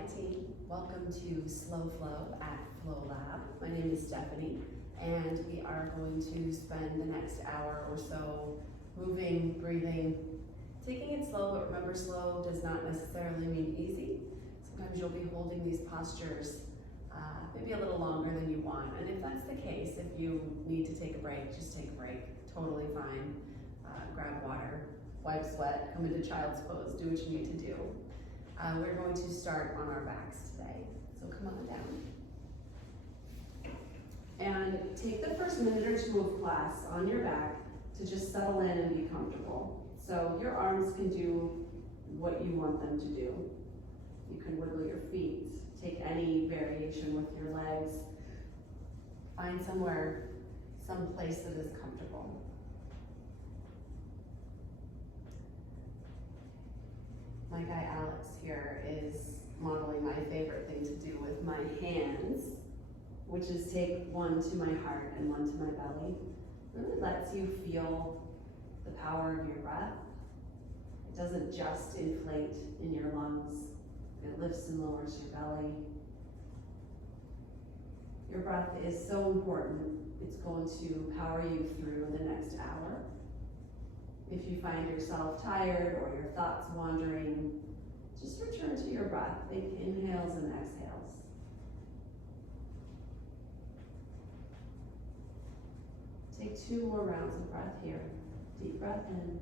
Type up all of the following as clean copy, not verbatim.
Hi team, welcome to Slow Flow at Flow Lab. My name is Stephanie and we are going to spend the next hour or so moving, breathing, taking it slow, but remember slow does not necessarily mean easy. Sometimes you'll be holding these postures maybe a little longer than you want, and if that's the case, if you need to take a break, just take a break, totally fine. Grab water, wipe sweat, come into child's pose, do what you need to do. We're going to start on our backs today, so come on down. And take the first minute or two of class on your back to just settle in and be comfortable. So your arms can do what you want them to do. You can wiggle your feet, take any variation with your legs. Find somewhere, some place that is comfortable. My guy Alex here is modeling my favorite thing to do with my hands, which is take one to my heart and one to my belly. It really lets you feel the power of your breath. It doesn't just inflate in your lungs. It lifts and lowers your belly. Your breath is so important. It's going to power you through the next hour. If you find yourself tired or your thoughts wandering, just return to your breath. Think inhales and exhales. Take 2 more rounds of breath here. Deep breath in.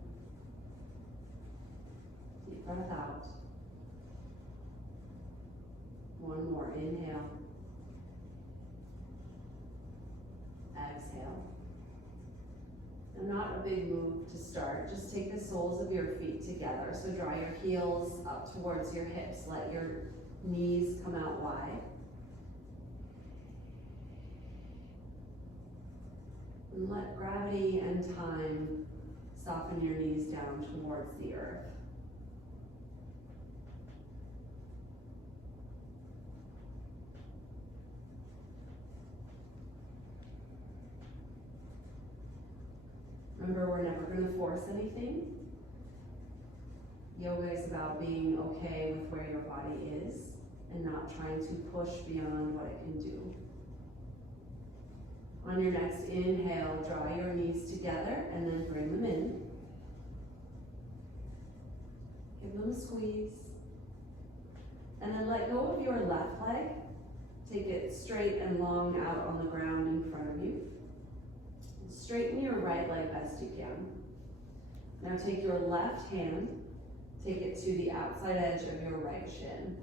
Deep breath out. One more. Inhale. Exhale. And not a big move to start. Just take the soles of your feet together. So draw your heels up towards your hips. Let your knees come out wide. And let gravity and time soften your knees down towards the earth. Remember, we're never going to force anything. Yoga is about being okay with where your body is and not trying to push beyond what it can do. On your next inhale, draw your knees together and then bring them in. Give them a squeeze. And then let go of your left leg. Take it straight and long out on the ground in front of you. Straighten your right leg best you can. Now take your left hand, take it to the outside edge of your right shin.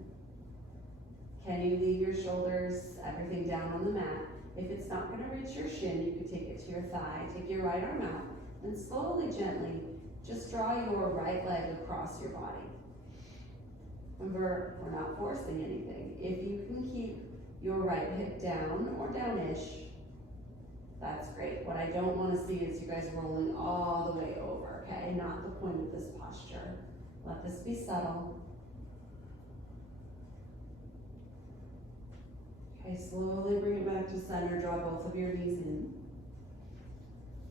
Can you leave your shoulders, everything down on the mat? If it's not going to reach your shin, you can take it to your thigh. Take your right arm out and slowly, gently, just draw your right leg across your body. Remember, we're not forcing anything. If you can keep your right hip down or downish, that's great. What I don't want to see is you guys rolling all the way over, okay? Not the point of this posture. Let this be subtle. Okay, slowly bring it back to center. Draw both of your knees in.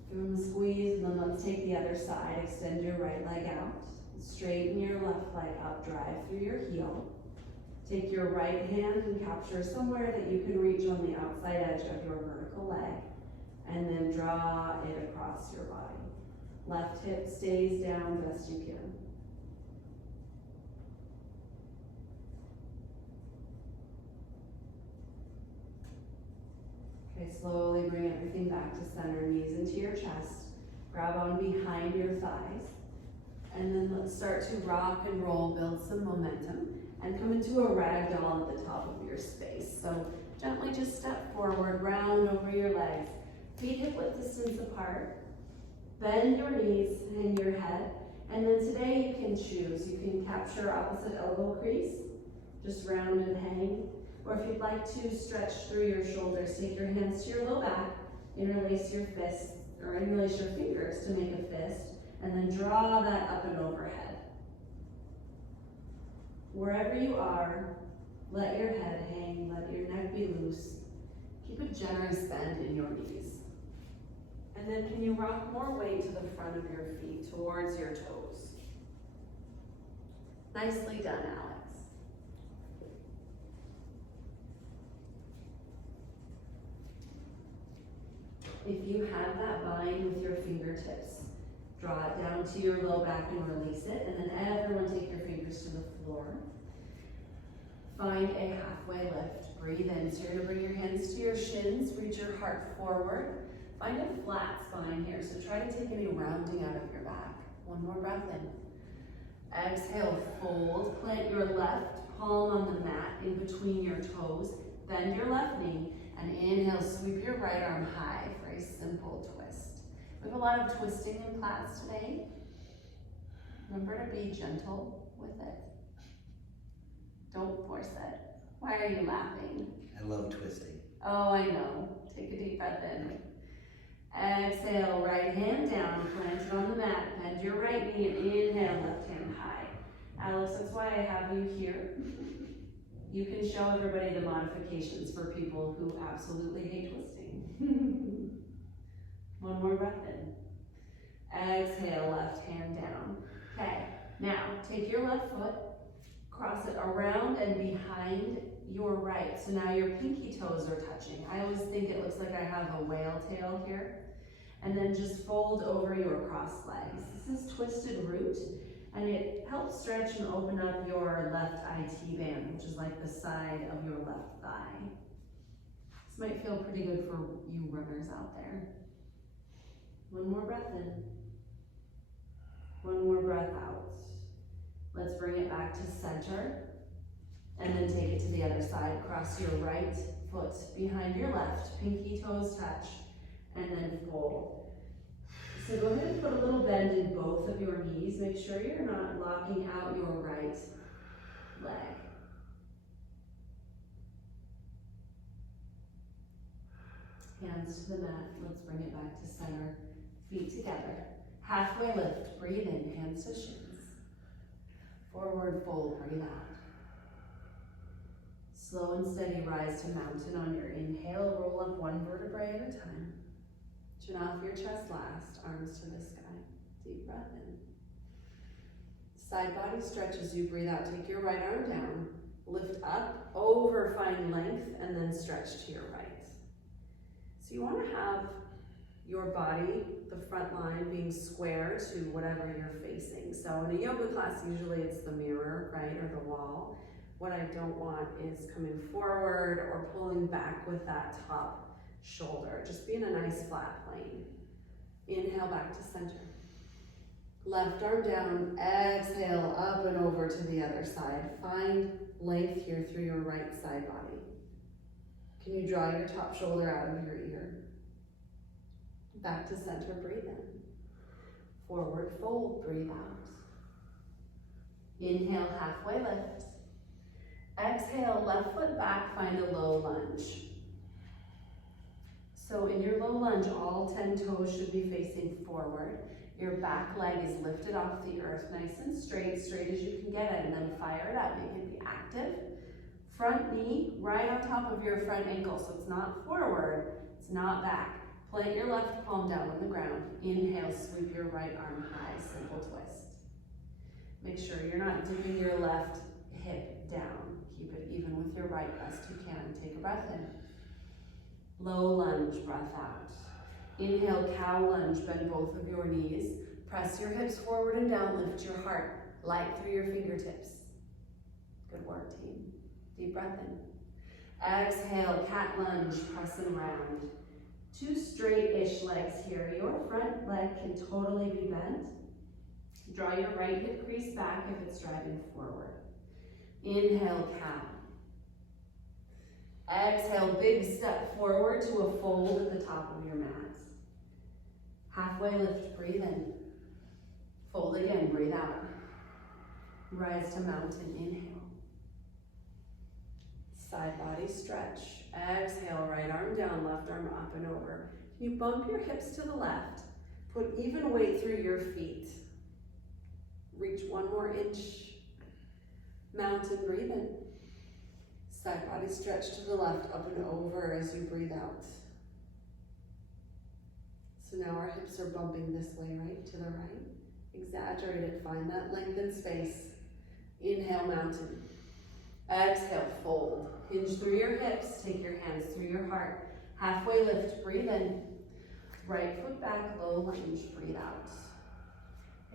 Give them a squeeze, and then let's take the other side. Extend your right leg out. Straighten your left leg up. Drive through your heel. Take your right hand and capture somewhere that you can reach on the outside edge of your vertical leg. And then draw it across your body. Left hip stays down best you can. Okay, slowly bring everything back to center, knees into your chest. Grab on behind your thighs. And then let's start to rock and roll, build some momentum, and come into a ragdoll at the top of your space. So gently just step forward, round over your legs. Feet hip width distance apart. Bend your knees, hang your head. And then today you can choose. You can capture opposite elbow crease, just round and hang. Or if you'd like to stretch through your shoulders, take your hands to your low back, interlace your fists, or interlace your fingers to make a fist, and then draw that up and overhead. Wherever you are, let your head hang, let your neck be loose. Keep a generous bend in your knees. And then can you rock more weight to the front of your feet towards your toes? Nicely done, Alex. If you have that bind with your fingertips, draw it down to your low back and release it, and then everyone take your fingers to the floor. Find a halfway lift. Breathe in. So you're going to bring your hands to your shins, reach your heart forward. Find a flat spine here, so try to take any rounding out of your back. One more breath in. Exhale, fold. Plant your left palm on the mat in between your toes. Bend your left knee, and inhale, sweep your right arm high for a simple twist. We have a lot of twisting in class today. Remember to be gentle with it. Don't force it. Why are you laughing? I love twisting. Oh, I know. Take a deep breath in. Exhale, right hand down, plant it on the mat. Bend your right knee and inhale, left hand high. Alex, that's why I have you here. You can show everybody the modifications for people who absolutely hate twisting. One more breath in. Exhale, left hand down. Okay, now take your left foot, cross it around and behind your right. So now your pinky toes are touching. I always think it looks like I have a whale tail here. And then just fold over your crossed legs. This is twisted root, and it helps stretch and open up your left IT band, which is like the side of your left thigh. This might feel pretty good for you runners out there. One more breath in. One more breath out. Let's bring it back to center, and then take it to the other side. Cross your right foot behind your left, pinky toes touch, and then fold. So go ahead and put a little bend in both of your knees. Make sure you're not locking out your right leg. Hands to the mat. Let's bring it back to center. Feet together. Halfway lift. Breathe in. Hands to shins. Forward fold. Breathe out. Slow and steady rise to mountain on your inhale. Roll up one vertebrae at a time. Chin off your chest last, arms to the sky. Deep breath in. Side body stretch as you breathe out. Take your right arm down, lift up, over, find length, and then stretch to your right. So you want to have your body, the front line, being square to whatever you're facing. So in a yoga class, usually it's the mirror, right, or the wall. What I don't want is coming forward or pulling back with that top shoulder. Just be in a nice flat plane. Inhale back to center. Left arm down, exhale up and over to the other side. Find length here through your right side body. Can you draw your top shoulder out of your ear? Back to center, breathe in. Forward fold, breathe out. Inhale, halfway lift. Exhale, left foot back, find a low lunge. So in your low lunge, all 10 toes should be facing forward. Your back leg is lifted off the earth, nice and straight as you can get it, and then fire it up. Make it be active. Front knee right on top of your front ankle, so it's not forward, it's not back. Plant your left palm down on the ground. Inhale, sweep your right arm high, simple twist. Make sure you're not dipping your left hip down. Keep it even with your right best you can. Take a breath in. Low lunge, breath out. Inhale, cow lunge, bend both of your knees. Press your hips forward and down, lift your heart, light through your fingertips. Good work, team. Deep breath in. Exhale, cat lunge, press and round. Two straight-ish legs here. Your front leg can totally be bent. Draw your right hip crease back if it's driving forward. Inhale, cow. Exhale, big step forward to a fold at the top of your mat. Halfway lift, breathe in. Fold again, breathe out. Rise to mountain, inhale. Side body stretch. Exhale, right arm down, left arm up and over. Can you bump your hips to the left? Put even weight through your feet. Reach one more inch. Mountain, breathe in. Side body stretch to the left, up and over as you breathe out. So now our hips are bumping this way, right, to the right. Exaggerate it, find that length and space. Inhale, mountain. Exhale, fold. Hinge through your hips, take your hands through your heart. Halfway lift, breathe in. Right foot back, low lunge, breathe out.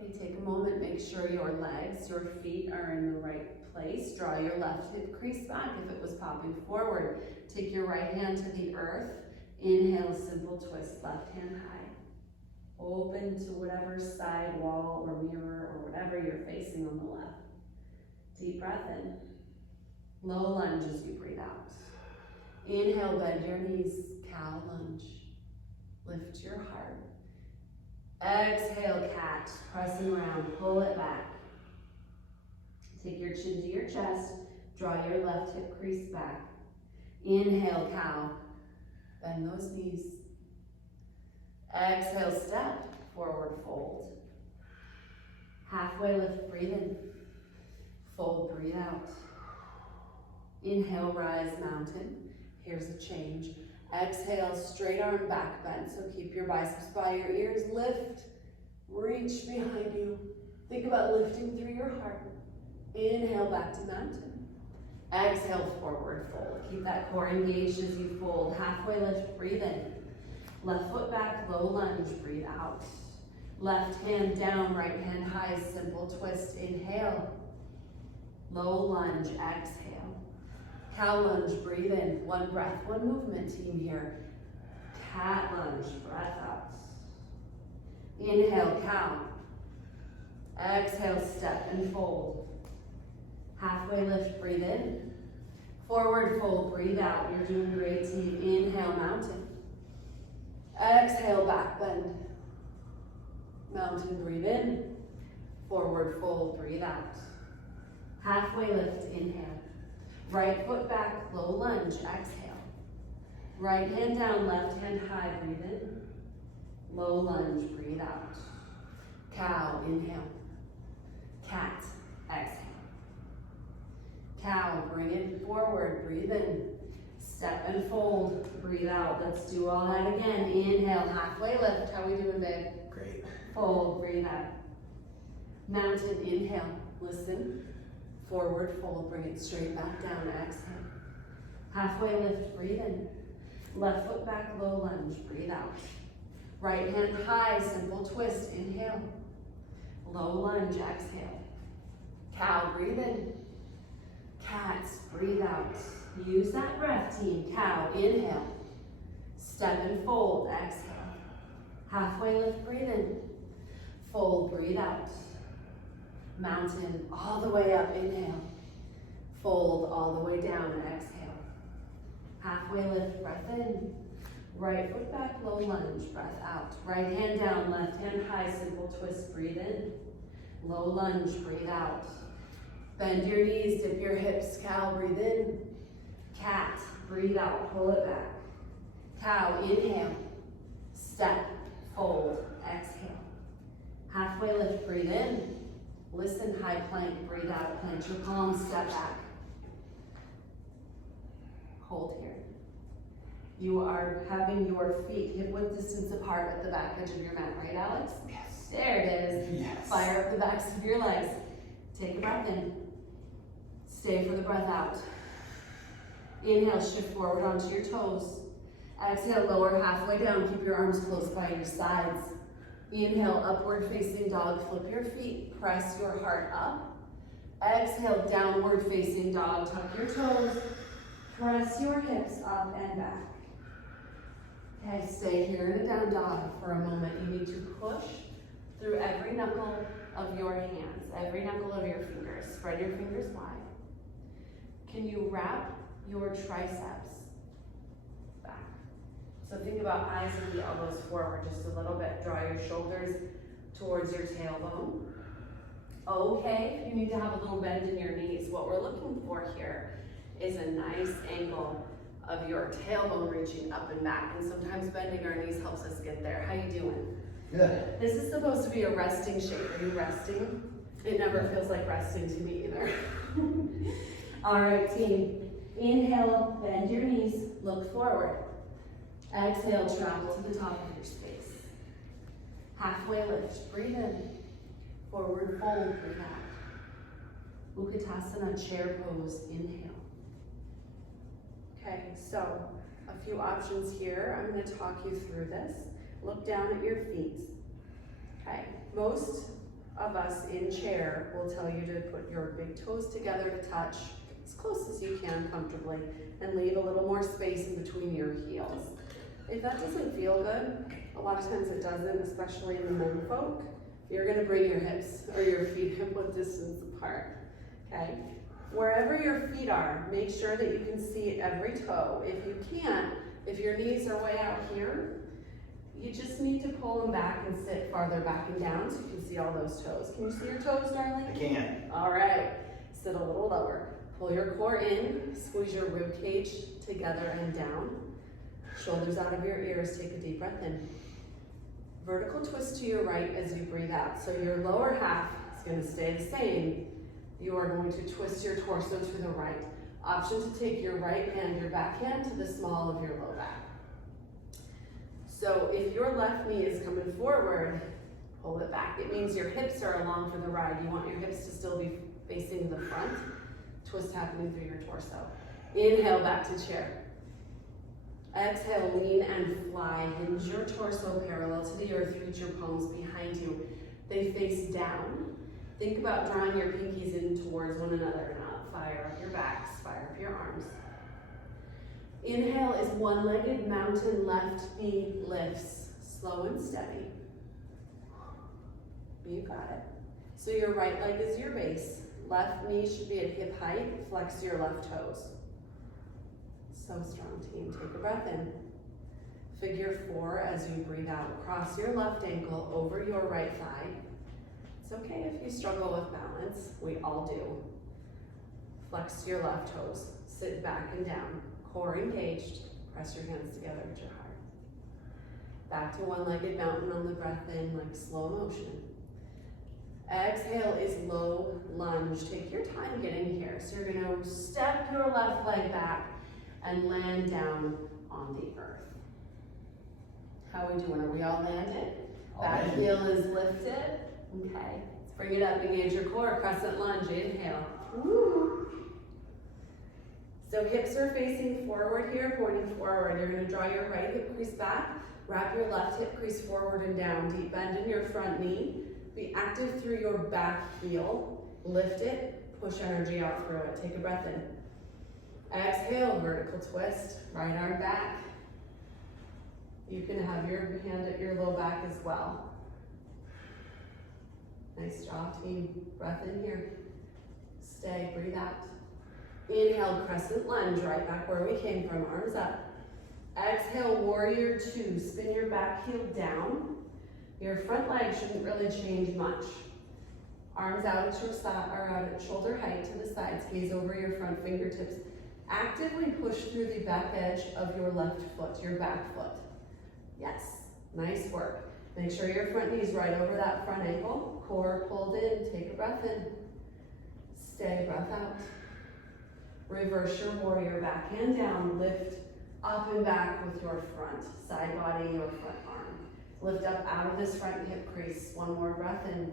Okay, take a moment, make sure your legs, your feet are in the right place. Draw your left hip crease back if it was popping forward. Take your right hand to the earth. Inhale, simple twist, left hand high. Open to whatever side wall or mirror or whatever you're facing on the left. Deep breath in. Low lunge as you breathe out. Inhale, bend your knees, cow lunge. Lift your heart. Exhale, cat, pressing around, pull it back. Take your chin to your chest, draw your left hip crease back. Inhale, cow, bend those knees. Exhale, step, forward fold. Halfway lift, breathe in. Fold, breathe out. Inhale, rise, mountain. Here's a change. Exhale, straight arm back bend. So keep your biceps by your ears. Lift, reach behind you. Think about lifting through your heart. Inhale, back to mountain. Exhale, forward fold. Keep that core engaged as you fold. Halfway lift, breathe in. Left foot back, low lunge, breathe out. Left hand down, right hand high, simple twist. Inhale. Low lunge, exhale. Cow lunge, breathe in. One breath, one movement, team here. Cat lunge, breath out. Inhale, cow. Exhale, step and fold. Halfway lift, breathe in. Forward fold, breathe out. You're doing great, team. Inhale, mountain. Exhale, back bend. Mountain, breathe in. Forward fold, breathe out. Halfway lift, inhale. Right foot back, low lunge, exhale. Right hand down, left hand high, breathe in. Low lunge, breathe out. Cow, inhale. Cat, exhale. Cow, bring it forward, breathe in. Step and fold, breathe out. Let's do all that again. Inhale, halfway lift. How we doing, babe? Great. Fold, breathe out. Mountain, inhale, listen. Forward fold, bring it straight back down, exhale. Halfway lift, breathe in. Left foot back, low lunge, breathe out. Right hand high, simple twist, inhale. Low lunge, exhale. Cow, breathe in. Cat, breathe out. Use that breath, team. Cow, inhale. Step and fold, exhale. Halfway lift, breathe in. Fold, breathe out. Mountain, all the way up, inhale. Fold, all the way down, exhale. Halfway lift, breath in. Right foot back, low lunge, breath out. Right hand down, left hand high, simple twist, breathe in. Low lunge, breathe out. Bend your knees, dip your hips, cow, breathe in. Cat, breathe out, pull it back. Cow, inhale. Step, fold, exhale. Halfway lift, breathe in. Listen, high plank, breathe out, plant your palms, step back. Hold here. You are having your feet hip width distance apart at the back edge of your mat, right, Alex? Yes. There it is. Yes. Fire up the backs of your legs. Take a breath in. Stay for the breath out. Inhale, shift forward onto your toes. Exhale, lower halfway down. Keep your arms close by your sides. Inhale, upward facing dog. Flip your feet. Press your heart up. Exhale, downward facing dog. Tuck your toes. Press your hips up and back. Okay, stay here in a down dog for a moment. You need to push through every knuckle of your hands, every knuckle of your fingers. Spread your fingers wide. Can you wrap your triceps back? So think about eyes and the elbows forward just a little bit. Draw your shoulders towards your tailbone. Okay, you need to have a little bend in your knees. What we're looking for here is a nice angle of your tailbone reaching up and back. And sometimes bending our knees helps us get there. How you doing? Good. This is supposed to be a resting shape. Are you resting? It never feels like resting to me either. All right, team. Inhale, bend your knees, look forward. Exhale, travel to the top of your space. Halfway lift, breathe in. Forward fold, breathe out. Utkatasana, chair pose, inhale. Okay, so a few options here. I'm going to talk you through this. Look down at your feet. Okay, most of us in chair will tell you to put your big toes together to touch as close as you can comfortably and leave a little more space in between your heels. If that doesn't feel good, a lot of times it doesn't, especially in the men folk, you're gonna bring your hips or your feet hip-width distance apart, okay? Wherever your feet are, make sure that you can see every toe. If you can't, if your knees are way out here, you just need to pull them back and sit farther back and down so you can see all those toes. Can you see your toes, darling? I can. All right, sit a little lower. Pull your core in, squeeze your rib cage together and down. Shoulders out of your ears, take a deep breath in. Vertical twist to your right as you breathe out. So your lower half is gonna stay the same. You are going to twist your torso to the right. Option to take your right hand, your back hand to the small of your low back. So if your left knee is coming forward, pull it back. It means your hips are along for the ride. You want your hips to still be facing the front. Twist happening through your torso. Inhale, back to chair. Exhale, lean and fly. Hinge your torso parallel to the earth. Reach your palms behind you. They face down. Think about drawing your pinkies in towards one another and up. Fire up your backs, fire up your arms. Inhale is one-legged mountain, left knee lifts. Slow and steady. You got it. So your right leg is your base. Left knee should be at hip height. Flex your left toes. So strong, team. Take a breath in. Figure 4 as you breathe out. Cross your left ankle over your right thigh. It's okay if you struggle with balance. We all do. Flex your left toes. Sit back and down. Core engaged. Press your hands together at your heart. Back to one-legged mountain on the breath in, like slow motion. Exhale is low lunge. Take your time getting here. So you're gonna step your left leg back and land down on the earth. How are we doing? Are we all landed? Back heel is lifted. Okay. Let's bring it up. Engage your core. Crescent lunge. Inhale. Woo. So hips are facing forward here, pointing forward. You're going to draw your right hip crease back. Wrap your left hip crease forward and down. Deep bend in your front knee. Be active through your back heel. Lift it. Push energy out through it. Take a breath in. Exhale, vertical twist. Right arm back. You can have your hand at your low back as well. Nice job, team. Breath in here. Stay, breathe out. Inhale, crescent lunge, right back where we came from, arms up. Exhale, warrior 2. Spin your back heel down. Your front leg shouldn't really change much. Arms out at your side, or out at shoulder height to the sides. Gaze over your front fingertips. Actively push through the back edge of your left foot, your back foot. Yes, nice work. Make sure your front knee's right over that front ankle. Core pulled in, take a breath in. Stay, breath out. Reverse your warrior, back hand down, lift up and back with your front side body, your front arm. Lift up out of this front hip crease. One more breath in.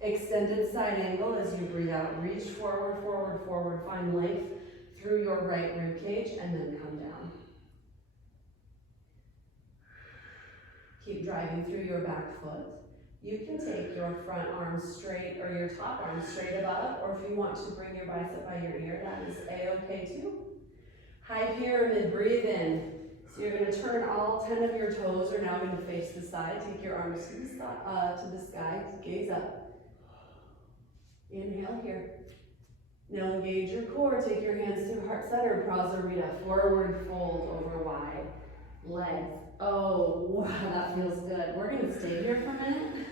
Extended side angle as you breathe out. Reach forward, forward, forward. Find length through your right rib cage and then come down. Keep driving through your back foot. You can take your front arm straight or your top arm straight above, or if you want to bring your bicep by your ear, that is a-okay too. High pyramid, breathe in. So you're going to turn all 10 of your toes are now going to face the side. Take your arms to the sky, gaze up. Inhale here. Now engage your core, take your hands to heart center, Prasarita, forward fold over wide. Legs. Oh, wow, that feels good. We're gonna stay here for a minute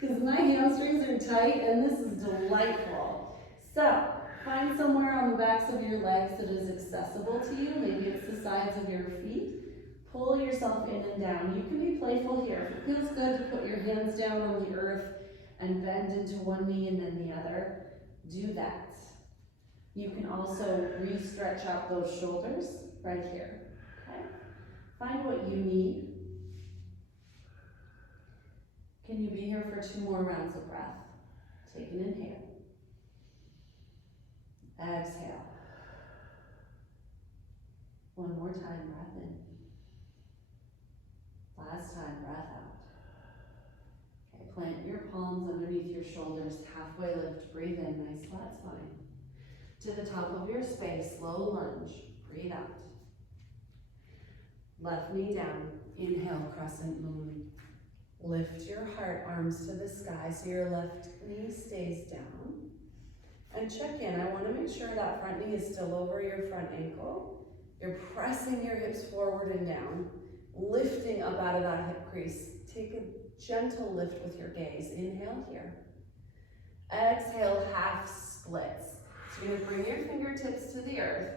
because my hamstrings are tight and this is delightful. So, find somewhere on the backs of your legs that is accessible to you. Maybe it's the sides of your feet. Pull yourself in and down. You can be playful here. If it feels good to put your hands down on the earth and bend into one knee and then the other, do that. You can also re-stretch out those shoulders right here, okay? Find what you need. Can you be here for 2 more rounds of breath? Take an inhale. Exhale. One more time, breath in. shoulders, halfway lift, breathe in, nice flat spine. To the top of your space, slow lunge, breathe out. Left knee down, inhale, crescent moon. Lift your heart, arms to the sky so your left knee stays down. And check in, I want to make sure that front knee is still over your front ankle. You're pressing your hips forward and down, lifting up out of that hip crease. Take a gentle lift with your gaze. Inhale here. Exhale, half splits. So you're gonna bring your fingertips to the earth.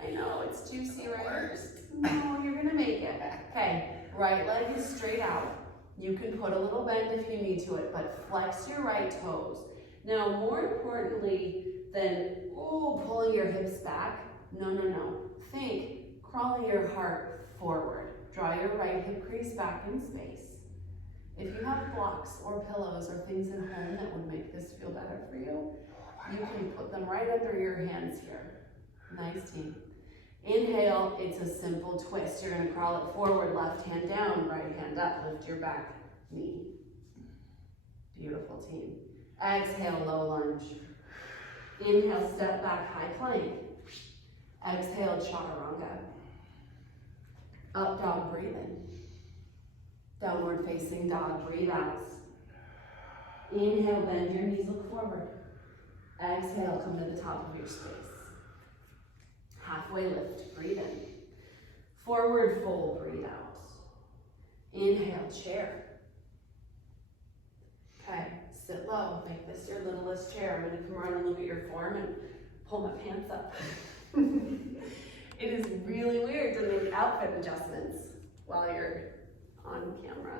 I know, it's juicy right here. No, you're gonna make it. Okay, right leg is straight out. You can put a little bend if you need to it, but flex your right toes. Now, more importantly than, pulling your hips back, no. Think crawling your heart forward. Draw your right hip crease back in space. If you have blocks or pillows or things at home that would make this feel better for you, you can put them right under your hands here. Nice team. Inhale, it's a simple twist. You're gonna crawl it forward, left hand down, right hand up, lift your back knee. Beautiful team. Exhale, low lunge. Inhale, step back, high plank. Exhale, chaturanga. Up dog, breathe in. Downward facing dog, breathe out. Inhale, bend your knees, look forward. Exhale, come to the top of your space. Halfway lift, breathe in. Forward fold, breathe out. Inhale, chair. Okay, sit low, make this your littlest chair. I'm gonna come around and look at your form and pull my pants up. It is really weird to make outfit adjustments while you're on camera.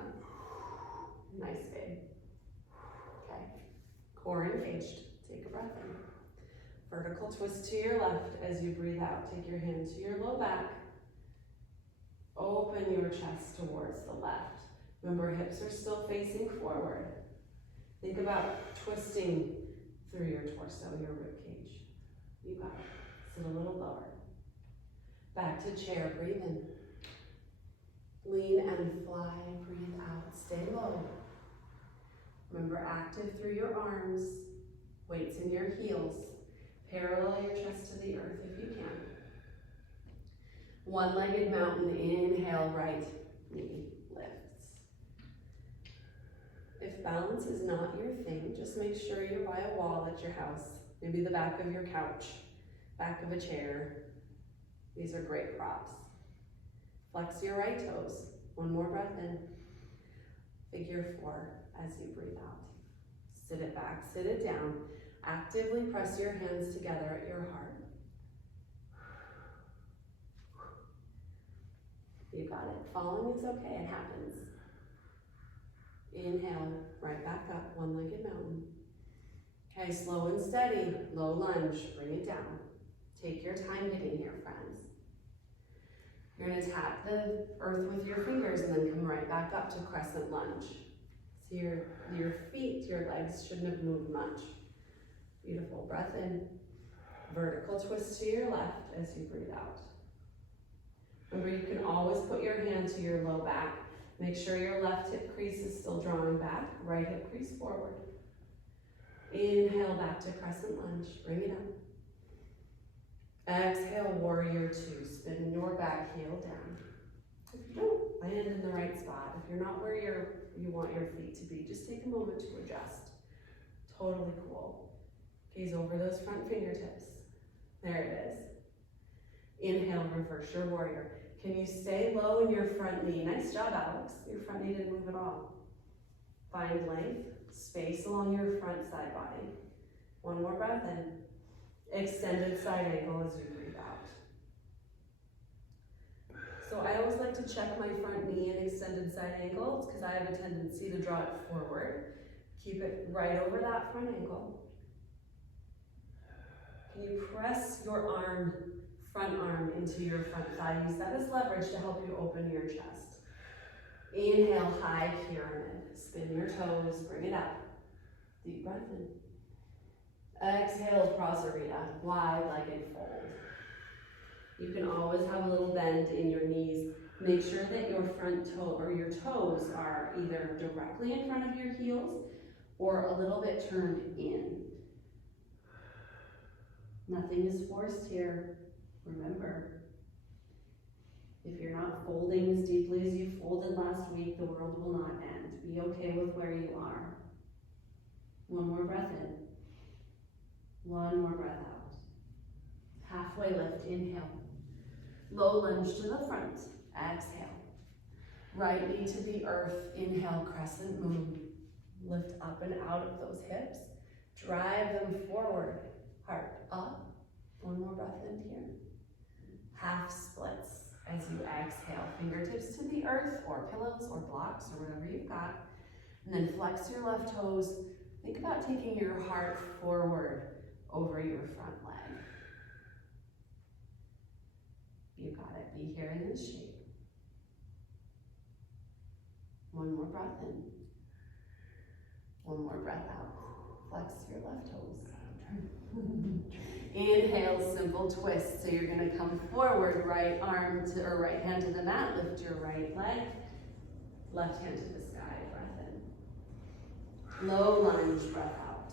Nice, babe. Okay, core engaged. Take a breath in. Vertical twist to your left as you breathe out. Take your hand to your low back. Open your chest towards the left. Remember, hips are still facing forward. Think about twisting through your torso, your rib cage. You got it. Sit a little lower. Back to chair, breathe in. Lean and fly, breathe out, stay low. Remember, active through your arms, weights in your heels. Parallel your chest to the earth if you can. One-legged mountain, inhale, right knee lifts. If balance is not your thing, just make sure you're by a wall at your house, maybe the back of your couch, back of a chair. These are great props. Flex your right toes. One more breath in. Figure 4 as you breathe out. Sit it back, sit it down. Actively press your hands together at your heart. You got it. Falling is okay, it happens. Inhale, right back up, one-legged mountain. Okay, slow and steady, low lunge, bring it down. Take your time getting here, friends. You're gonna tap the earth with your fingers and then come right back up to crescent lunge. So your feet, your legs shouldn't have moved much. Beautiful, breath in. Vertical twist to your left as you breathe out. Remember, you can always put your hand to your low back. Make sure your left hip crease is still drawing back, right hip crease forward. Inhale back to crescent lunge, bring it up. Exhale, warrior 2, spin your back heel down. If you don't land in the right spot, if you're not where you want your feet to be, just take a moment to adjust. Totally cool. Gaze over those front fingertips. There it is. Inhale, reverse your warrior. Can you stay low in your front knee? Nice job, Alex. Your front knee didn't move at all. Find length, space along your front side body. One more breath in. Extended side angle as you breathe out. So I always like to check my front knee and extended side angle. It's because I have a tendency to draw it forward. Keep it right over that front ankle. Can you press your arm, front arm into your front thigh? Use that as leverage to help you open your chest. Inhale, high pyramid. Spin your toes, bring it up. Deep breath in. Exhale, prasarita, wide-legged fold. You can always have a little bend in your knees. Make sure that your front toe or your toes are either directly in front of your heels or a little bit turned in. Nothing is forced here, remember. If you're not folding as deeply as you folded last week, the world will not end. Be okay with where you are. One more breath in. One more breath out. Halfway lift, inhale. Low lunge to the front, exhale. Right knee to the earth, inhale, crescent moon. Lift up and out of those hips. Drive them forward, heart up. One more breath in here. Half splits. As you exhale, fingertips to the earth or pillows or blocks or whatever you've got. And then flex your left toes. Think about taking your heart forward over your front leg. You got it. Be here in this shape. One more breath in. One more breath out. Flex your left toes. Inhale, simple twist. So you're gonna come forward, right arm to, or right hand to the mat, lift your right leg, left hand to the sky, breath in. Low lunge, breath out.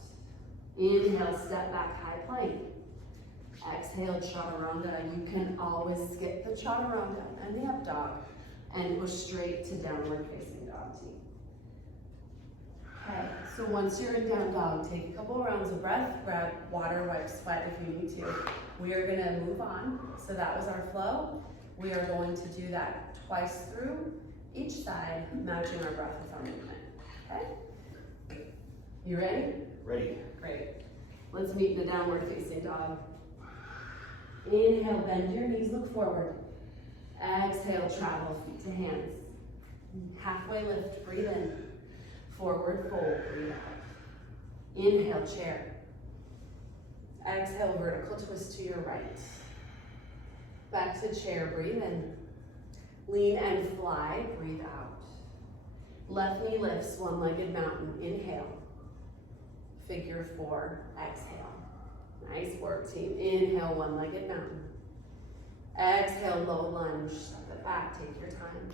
Inhale, step back, high plank. Exhale, chaturanga. You can always skip the chaturanga and the up dog and push straight to downward facing dog tea. Okay, so once you're in down dog, take a couple rounds of breath, grab water, wipe sweat if you need to. We are gonna move on. So that was our flow. We are going to do that twice through each side, matching our breath with our movement, okay? You ready? Ready. Great. Let's meet in the downward facing dog. Inhale, bend your knees, look forward. Exhale, travel feet to hands. Halfway lift, breathe in. Forward fold, breathe out. Inhale, chair. Exhale, vertical twist to your right. Back to chair, breathe in. Lean and fly, breathe out. Left knee lifts, one-legged mountain, inhale. Figure four, exhale. Nice work, team. Inhale, one-legged mountain. Exhale, low lunge, step it back, take your time.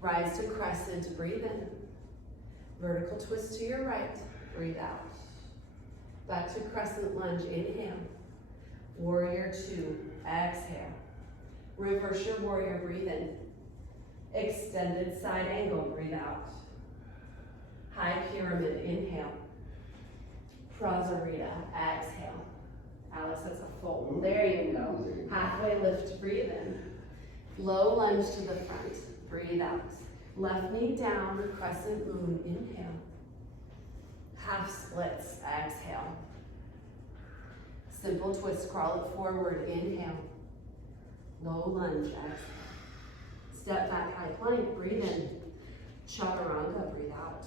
Rise to crescent, breathe in. Vertical twist to your right, breathe out. Back to crescent lunge, inhale. Warrior two, exhale. Reverse your warrior, breathe in. Extended side angle, breathe out. High pyramid, inhale. Prasarita, exhale. Alice has a fold, there you go. Halfway lift, breathe in. Low lunge to the front, breathe out. Left knee down, crescent moon, inhale. Half splits, exhale. Simple twist, crawl it forward, inhale. Low lunge, exhale. Step back, high plank, breathe in. Chaturanga, breathe out.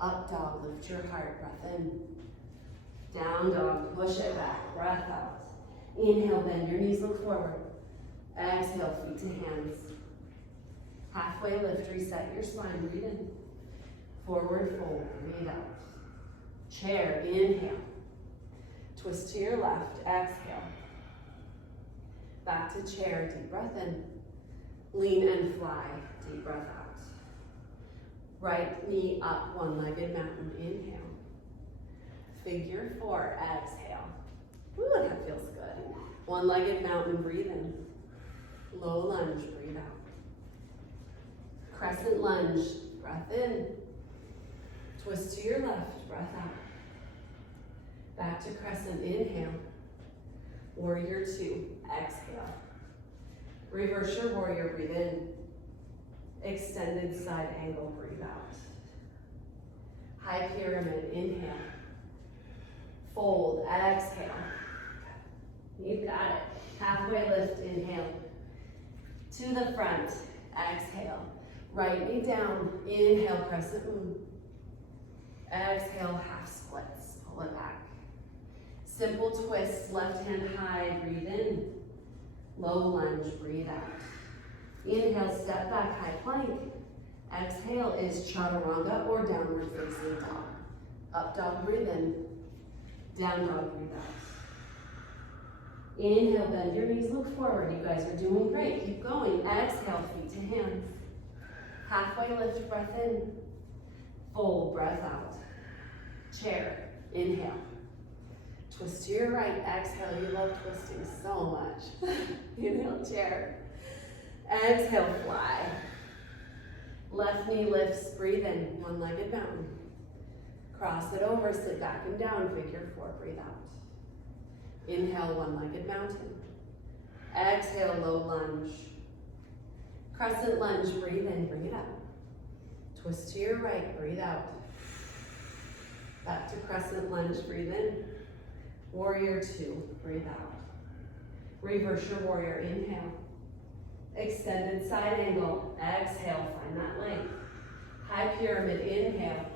Up dog, lift your heart, breath in. Down dog, push it back, breath out. Inhale, bend your knees, look forward. Exhale, feet to hands. Halfway lift, reset your spine, breathe in. Forward fold, breathe out. Chair, inhale. Twist to your left, exhale. Back to chair, deep breath in. Lean and fly, deep breath out. Right knee up, one-legged mountain, inhale. Figure four, exhale. Ooh, that feels good. One-legged mountain, breathe in. Low lunge, breathe out. Crescent lunge, breath in. Twist to your left, breath out. Back to crescent, inhale. Warrior two, exhale. Reverse your warrior, breathe in. Extended side angle, breathe out. High pyramid, inhale. Fold, exhale. You got it. Halfway lift, inhale. To the front, exhale. Right knee down, inhale, crescent moon. Exhale, half splits, pull it back. Simple twist, left hand high, breathe in. Low lunge, breathe out. Inhale, step back, high plank. Exhale is chaturanga or downward facing dog. Up dog, breathe in. Down dog, breathe out. Inhale, bend your knees, look forward. You guys are doing great. Keep going. Exhale, feet to hands. Halfway lift, breath in. Fold, breath out. Chair, inhale. Twist to your right, exhale. You love twisting so much. Inhale, chair. Exhale, fly. Left knee lifts, breathe in, one-legged mountain. Cross it over, sit back and down, figure four, breathe out. Inhale, one-legged mountain. Exhale, low lunge. Crescent lunge, breathe in, bring it up. Twist to your right, breathe out. Back to crescent lunge, breathe in. Warrior two, breathe out. Reverse your warrior, inhale. Extended side angle, exhale, find that length. High pyramid, inhale.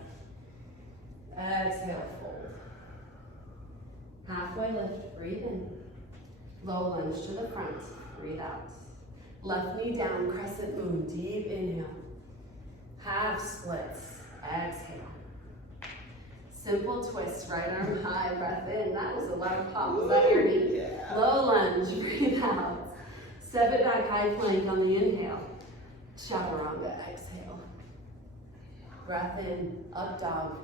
Exhale, fold. Halfway lift, breathe in. Low lunge to the front, breathe out. Left knee down, crescent moon, deep inhale. Half splits, exhale. Simple twist, right arm high, breath in. That was a lot of pop, was that your knee? Yeah. Low lunge, breathe out. Step it back, high plank on the inhale. Chaturanga, exhale. Breath in, up dog.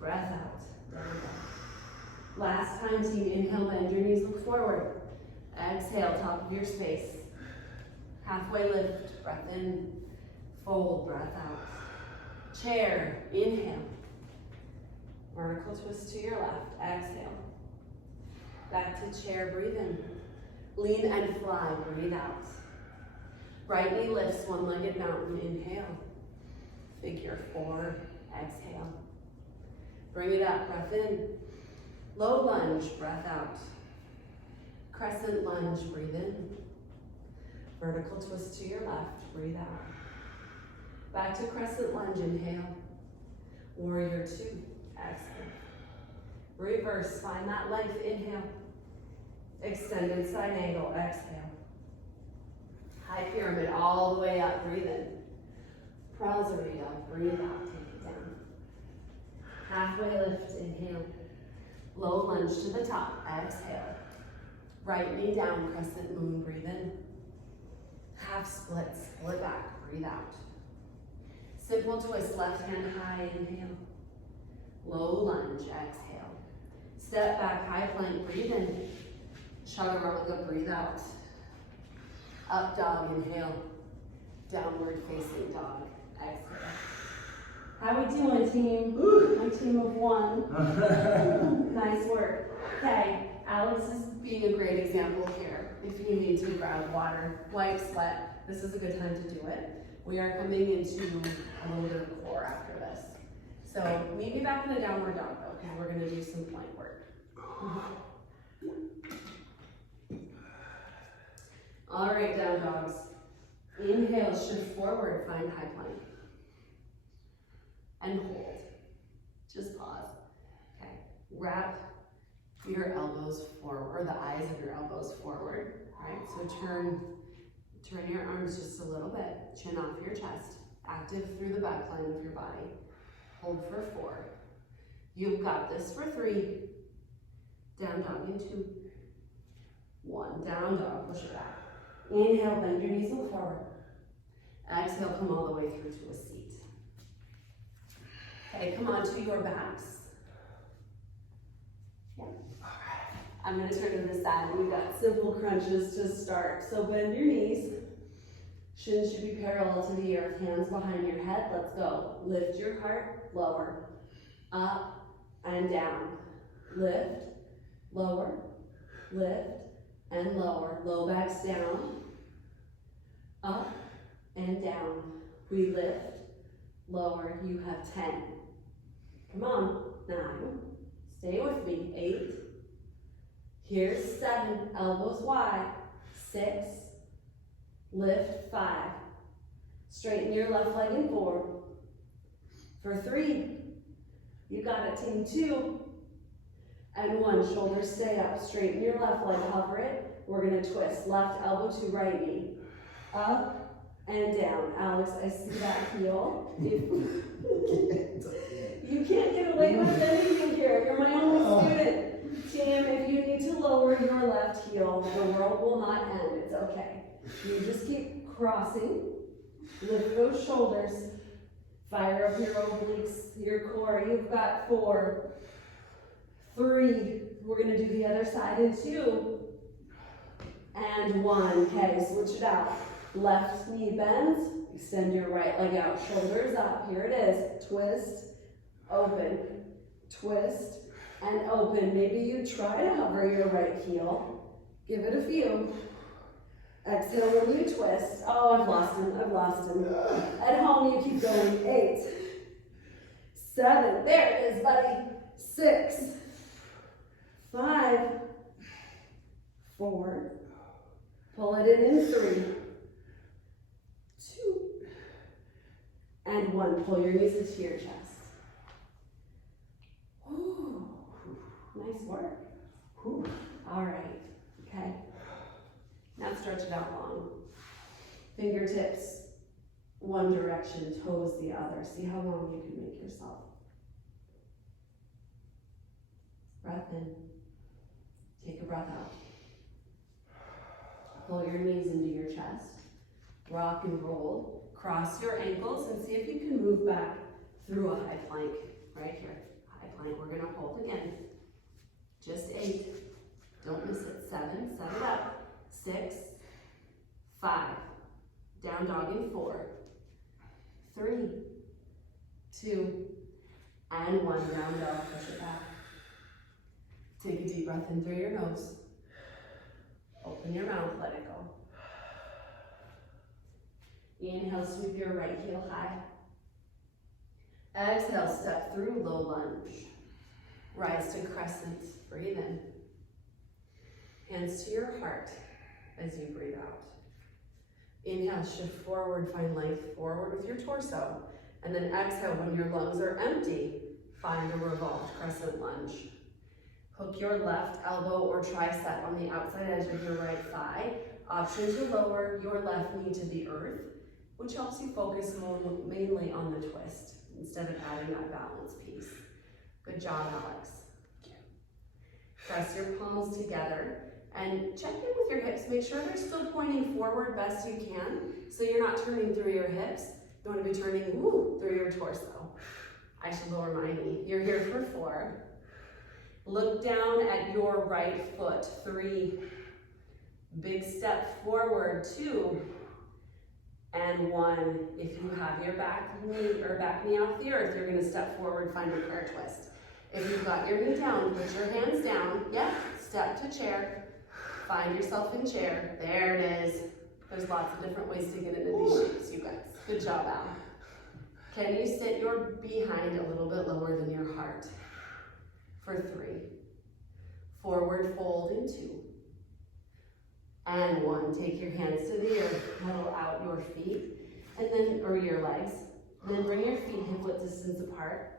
Breath out, down dog. Last time, team, inhale, bend your knees, look forward. Exhale, top of your space. Halfway lift, breath in. Fold, breath out. Chair, inhale. Vertical twist to your left, exhale. Back to chair, breathe in. Lean and fly, breathe out. Right knee lifts, one-legged mountain, inhale. Figure four, exhale. Bring it up, breath in. Low lunge, breath out. Crescent lunge, breathe in. Vertical twist to your left, breathe out. Back to crescent lunge, inhale. Warrior two, exhale. Reverse, find that length, inhale. Extended side angle, exhale. High pyramid all the way up, breathe in. Prasarita, breathe out, take it down. Halfway lift, inhale. Low lunge to the top, exhale. Right knee down, crescent moon, breathe in. Half split, split back, breathe out. Simple twist, left hand high, inhale. Low lunge, exhale. Step back, high plank, breathe in. Chaturanga, breathe out. Up dog, inhale. Downward facing dog, exhale. How we doing, team? My team of one. Nice work. Okay, Alex is being a great example here. If you need to grab water, wipe, sweat, this is a good time to do it. We are coming into a little bit of core after this. So meet me back in the downward dog though, because we're gonna do some plank work. All right, down dogs. Inhale, shift forward, find high plank. And hold. Just pause. Okay. Wrap your elbows forward, or the eyes of your elbows forward. All right, so turn your arms just a little bit. Chin off your chest. Active through the back line of your body. Hold for 4. You've got this for 3. Down dog in 2. 1. Down dog, push it back. Inhale, bend your knees, look forward. Exhale, come all the way through to a seat. Okay, come on to your backs. Yeah. I'm gonna turn to the side. We've got simple crunches to start. So bend your knees. Shins should be parallel to the earth. Hands behind your head. Let's go. Lift your heart, lower. Up and down. Lift, lower, lift, and lower. Low back's down. Up and down. We lift, lower. You have 10. Come on. 9. Stay with me. 8. Here's 7. Elbows wide. 6. Lift. 5. Straighten your left leg in 4. For 3. You got it, team. 2. And 1. Shoulders stay up. Straighten your left leg. Hover it. We're going to twist. Left elbow to right knee. Up and down. Alex, I see that heel. You can't get away with anything here. You're my only student. Team, if you need to lower your left heel, the world will not end. It's okay. You just keep crossing. Lift those shoulders. Fire up your obliques, your core. You've got 4, 3. We're gonna do the other side in 2. And 1. Okay, switch it out. Left knee bends. Extend your right leg out. Shoulders up. Here it is. Twist, open, twist, and open. Maybe you try to hover your right heel. Give it a few. Exhale when you twist. Oh, I've lost him. I've lost him. At home, you keep going. 8, 7. There it is, buddy. 6, 5, 4. Pull it in 3, 2, and 1. Pull your knees into your chest. Ooh, nice work. Ooh. All right, okay. Now stretch it out long. Fingertips one direction, toes the other. See how long you can make yourself. Breath in. Take a breath out. Pull your knees into your chest. Rock and roll. Cross your ankles and see if you can move back through a high plank. Right here. High plank. We're going to hold again. Just 8. Don't miss it. 7. Set it up. 6, 5. Down dog in 4, 3, 2, and 1. Down dog. Push it back. Take a deep breath in through your nose. Open your mouth. Let it go. Inhale, sweep your right heel high. Exhale, step through low lunge. Rise to crescent. Breathe in. Hands to your heart as you breathe out. Inhale, shift forward, find length forward with your torso. And then exhale, when your lungs are empty, find a revolved crescent lunge. Hook your left elbow or tricep on the outside edge of your right thigh. Option to lower your left knee to the earth, which helps you focus mainly on the twist instead of adding that balance piece. Good job, Alex. Press your palms together and check in with your hips. Make sure they're still pointing forward best you can, so you're not turning through your hips. You want to be turning through your torso. I should lower my knee. You're here for 4. Look down at your right foot. 3. Big step forward. 2. And 1. If you have your back knee off the earth, you're going to step forward, find a prayer twist. If you've got your knee down, put your hands down. Yep, step to chair. Find yourself in chair. There it is. There's lots of different ways to get into these shapes, you guys. Good job, Al. Can you sit your behind a little bit lower than your heart? For 3. Forward fold in 2. And 1. Take your hands to the earth. Pedal out your feet, and then, or your legs. Then bring your feet hip width distance apart.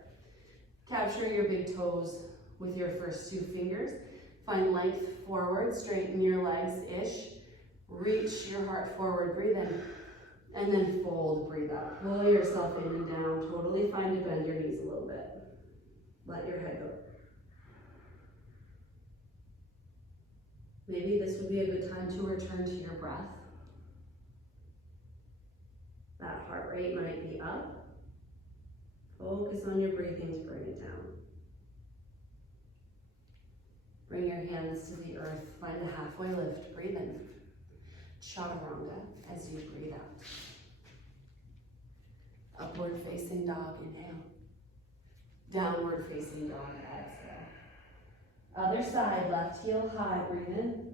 Capture your big toes with your first 2 fingers. Find length forward, straighten your legs-ish. Reach your heart forward, breathe in. And then fold, breathe out. Pull yourself in and down. Totally fine to bend your knees a little bit. Let your head go. Maybe this would be a good time to return to your breath. That heart rate might be up. Focus on your breathing to bring it down. Bring your hands to the earth. Find a halfway lift. Breathe in. Chaturanga as you breathe out. Upward facing dog. Inhale. Downward facing dog. Exhale. Other side. Left heel high. Breathe in.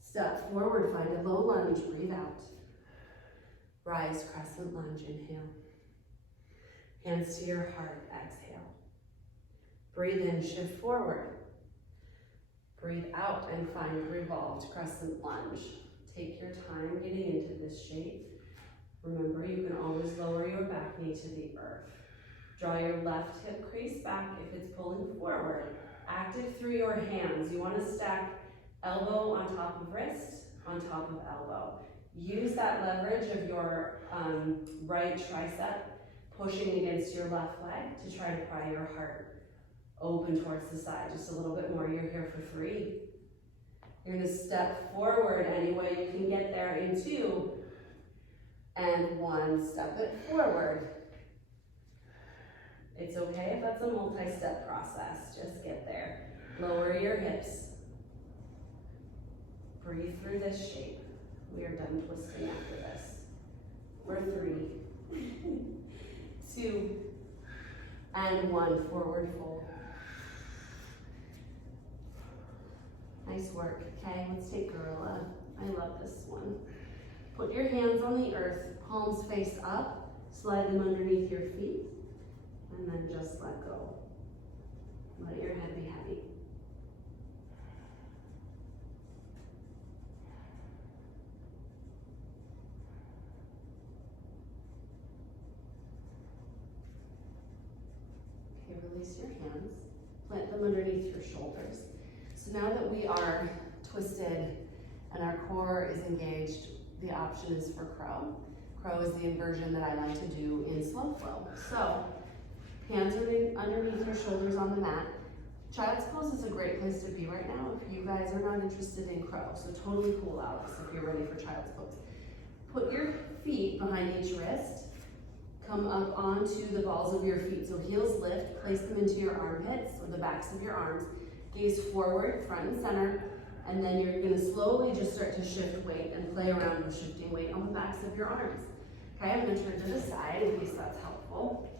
Step forward. Find a low lunge. Breathe out. Rise crescent lunge. Inhale. Hands to your heart. Exhale. Breathe in. Shift forward. Breathe out and find revolved crescent lunge. Take your time getting into this shape. Remember, you can always lower your back knee to the earth. Draw your left hip crease back if it's pulling forward. Active through your hands. You want to stack elbow on top of wrist, on top of elbow. Use that leverage of your right tricep pushing against your left leg to try to pry your heart open towards the side. Just a little bit more. You're here for 3. You're going to step forward any way you can get there in 2. And 1. Step it forward. It's okay if that's a multi-step process, just get there. Lower your hips. Breathe through this shape. We are done twisting after this. We're 3, 2, and 1, forward fold. Nice work, okay? Let's take gorilla. I love this one. Put your hands on the earth, palms face up, slide them underneath your feet, and then just let go. Let your head be heavy. Okay, release your hands. Plant them underneath your shoulders. So now that we are twisted and our core is engaged, the option is for crow. Crow is the inversion that I like to do in slow flow. So, hands are underneath your shoulders on the mat. Child's pose is a great place to be right now if you guys are not interested in crow. So totally cool, Alex, if you're ready for child's pose. Put your feet behind each wrist. Come up onto the balls of your feet. So heels lift, place them into your armpits or the backs of your arms. Gaze forward, front and center. And then you're gonna slowly just start to shift weight and play around with shifting weight on the backs of your arms. Okay, I'm gonna turn to the side in case that's helpful.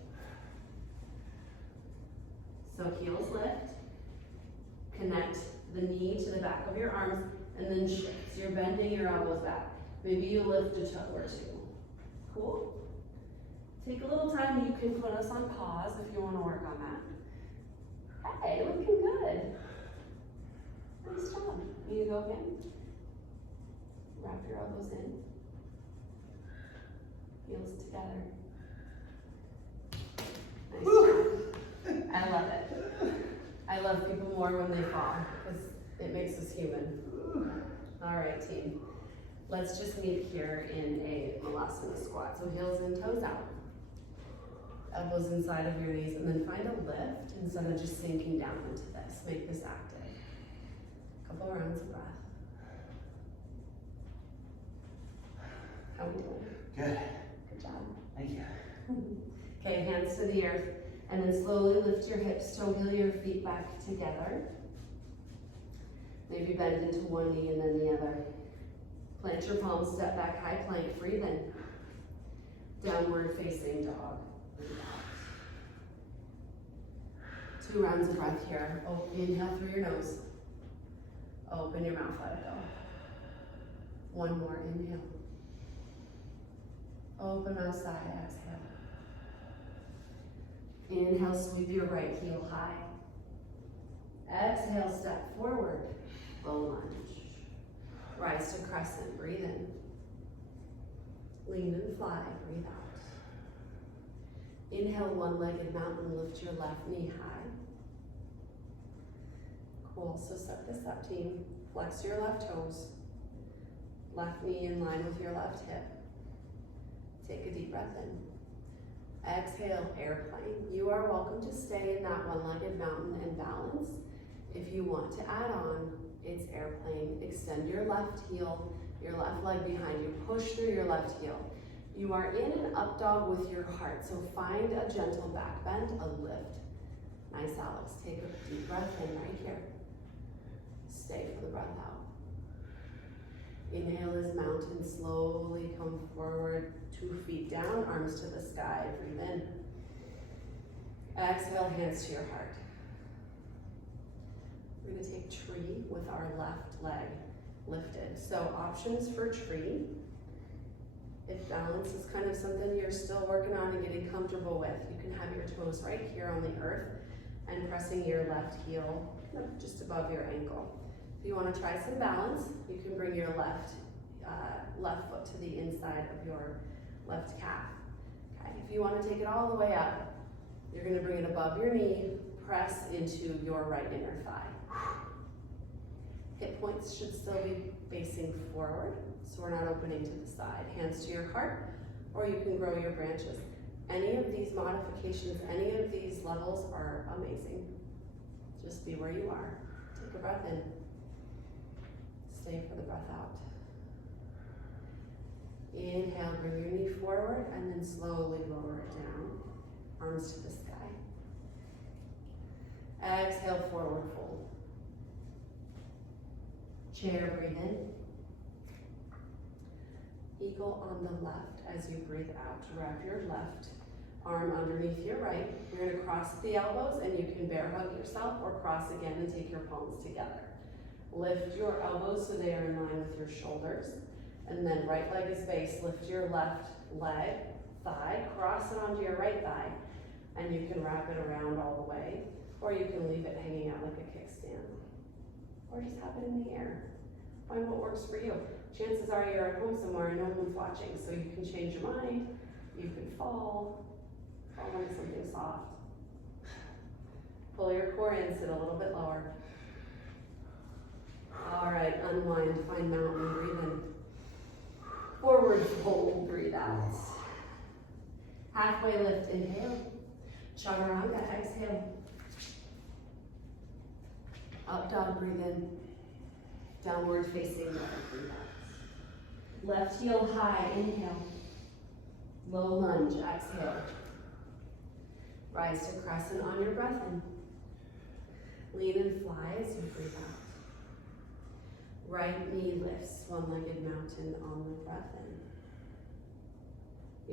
So heels lift, connect the knee to the back of your arms, and then shift. So you're bending your elbows back. Maybe you lift a toe or two. Cool? Take a little time, you can put us on pause if you wanna work on that. Hey, looking good. Nice job. You go again. Wrap your elbows in. Heels together. Nice job. I love it. I love people more when they fall because it makes us human. All right, team. Let's just meet here in a Malasana squat. So heels in, toes out. Elbows inside of your knees, and then find a lift instead of just sinking down into this. Make this active. Couple rounds of breath. How are we doing? Good. Good job. Thank you. Okay, hands to the earth, and then slowly lift your hips, toe heel your feet back together. Maybe bend into one knee and then the other. Plant your palms, step back, high plank, breathe in. Downward facing dog. Breathe out. 2 rounds of breath here. Oh, inhale through your nose. Open your mouth, let it go. 1 more, inhale. Open outside, exhale. Inhale, sweep your right heel high. Exhale, step forward, low lunge. Rise to crescent, breathe in. Lean and fly, breathe out. Inhale, one-legged mountain, lift your left knee high. Cool, so set this up, team. Flex your left toes. Left knee in line with your left hip. Take a deep breath in. Exhale, airplane. You are welcome to stay in that one-legged mountain and balance. If you want to add on, it's airplane. Extend your left heel, your left leg behind you. Push through your left heel. You are in an up dog with your heart, so find a gentle back bend, a lift. Nice, Alex. Take a deep breath in right here. Stay for the breath out. Inhale as mountain, slowly come forward, 2 feet down, arms to the sky, breathe in. Exhale, hands to your heart. We're gonna take tree with our left leg lifted. So options for tree. If balance is kind of something you're still working on and getting comfortable with, you can have your toes right here on the earth and pressing your left heel just above your ankle. If you want to try some balance, you can bring your left foot to the inside of your left calf. Okay. If you want to take it all the way up, you're going to bring it above your knee, press into your right inner thigh. Hip points should still be facing forward, so we're not opening to the side. Hands to your heart, or you can grow your branches. Any of these modifications, any of these levels are amazing. Just be where you are. Take a breath in. Stay for the breath out. Inhale, bring your knee forward, and then slowly lower it down. Arms to the sky. Exhale, forward fold. Chair, breathe in. Eagle on the left as you breathe out. Wrap your left arm underneath your right. You're going to cross the elbows and you can bear hug yourself or cross again and take your palms together. Lift your elbows so they are in line with your shoulders. And then right leg is base. Lift your left leg, thigh, cross it onto your right thigh. And you can wrap it around all the way. Or you can leave it hanging out like a kickstand. Or just have it in the air. Find what works for you. Chances are you're at home somewhere and no one's watching, so you can change your mind. You can fall into something soft. Pull your core in, sit a little bit lower. All right, unwind, find mountain, breathe in. Forward fold, breathe out. Halfway lift, inhale. Chaturanga, exhale. Up dog, breathe in. Downward facing dog, breathe out. Left heel high, inhale. Low lunge, exhale. Rise to crescent on your breath in. Lean and fly as you breathe out. Right knee lifts, one-legged mountain on the breath in.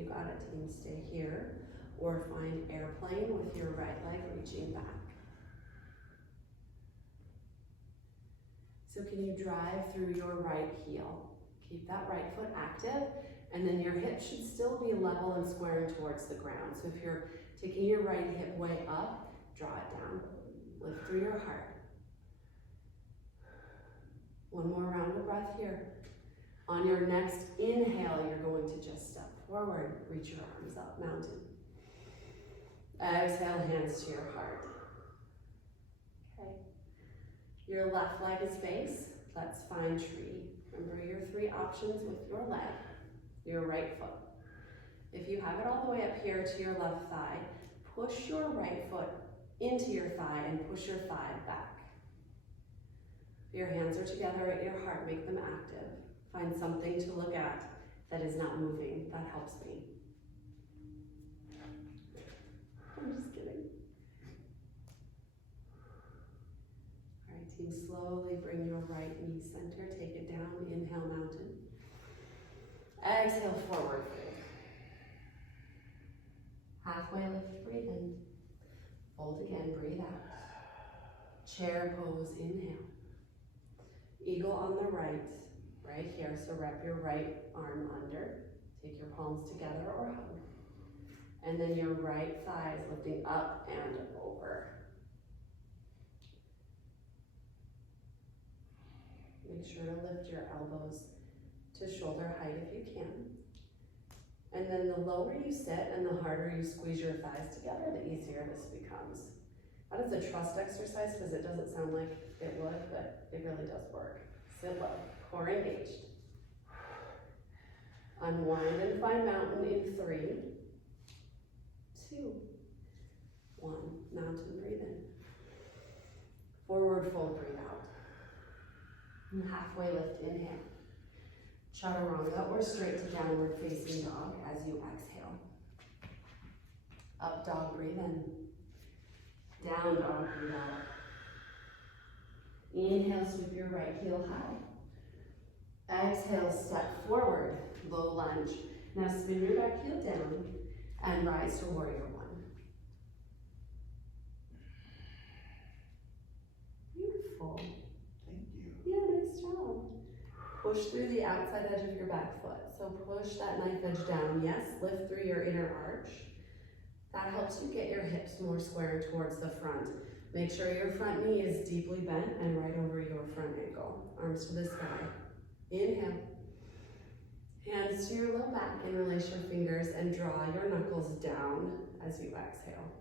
You got it, team. Stay here or find airplane with your right leg reaching back. So can you drive through your right heel? Keep that right foot active, and then your hip should still be level and squaring towards the ground. So if you're taking your right hip way up, draw it down. Lift through your heart. One more round of breath here. On your next inhale, you're going to just step forward, reach your arms up, mountain. Exhale, hands to your heart. Okay. Your left leg is base. Let's find tree. Remember your three options with your leg, your right foot. If you have it all the way up here to your left thigh, push your right foot into your thigh and push your thigh back. If your hands are together at your heart, make them active. Find something to look at that is not moving. That helps me. I'm just kidding. All right, team, slowly bring your right knee center. Take it down. Inhale, mountain. Exhale, forward fold. Halfway lift, breathe in. Fold again, breathe out. Chair pose, inhale. Eagle on the right here. So wrap your right arm under. Take your palms together or hug. And then your right thigh is lifting up and over. Make sure to lift your elbows to shoulder height if you can. And then the lower you sit and the harder you squeeze your thighs together, the easier this becomes. That is a trust exercise because it doesn't sound like it would, but it really does work. Sit low, core engaged. Unwind and find mountain in 3, 2, 1. Mountain, breathe in. Forward fold, breathe out. And halfway lift, inhale. Chaturanga or straight to downward facing dog as you exhale. Up dog, breathe in. Down dog, breathe out. Inhale, sweep your right heel high. Exhale, step forward, low lunge. Now spin your back heel down and rise to warrior 1. Beautiful. Thank you. Yeah, nice job. Push through the outside edge of your back foot. So push that knife edge down. Yes, lift through your inner arch. That helps you get your hips more square towards the front. Make sure your front knee is deeply bent and right over your front ankle. Arms to the sky. Inhale. Hands to your low back, interlace your fingers and draw your knuckles down as you exhale.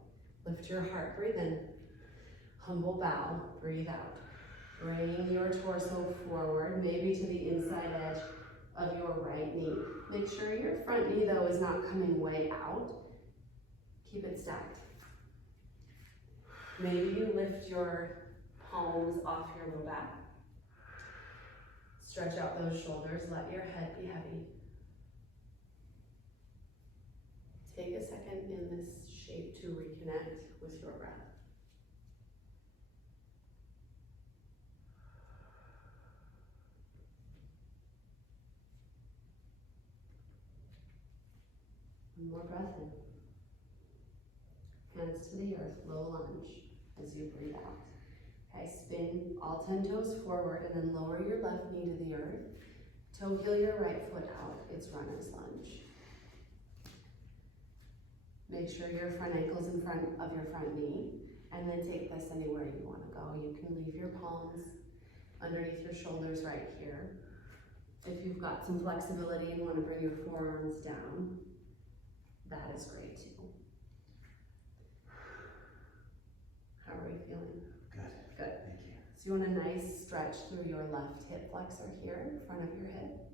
Lift your heart, breathe in. Humble bow, breathe out. Bring your torso forward, maybe to the inside edge of your right knee. Make sure your front knee, though, is not coming way out. Keep it stacked. Maybe you lift your palms off your low back. Stretch out those shoulders, let your head be heavy. Take a second in this shape to reconnect with your breath. more breath in. Hands to the earth, low lunge as you breathe out. Okay, spin all 10 toes forward and then lower your left knee to the earth. Toe heel your right foot out. It's runner's lunge. Make sure your front ankle's in front of your front knee, and then take this anywhere you want to go. You can leave your palms underneath your shoulders right here. If you've got some flexibility and want to bring your forearms down, that is great too. How are we feeling? Good. Good. Thank you. So you want a nice stretch through your left hip flexor here in front of your hip.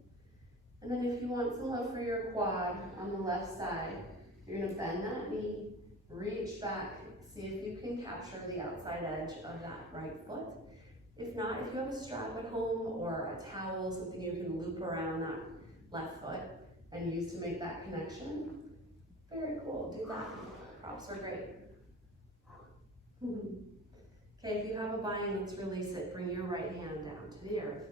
And then if you want some love for your quad on the left side, you're gonna bend that knee, reach back, see if you can capture the outside edge of that right foot. If not, if you have a strap at home or a towel, something you can loop around that left foot and use to make that connection, very cool, do that. Props are great. Okay, if you have a bind, let's release it. Bring your right hand down to the earth.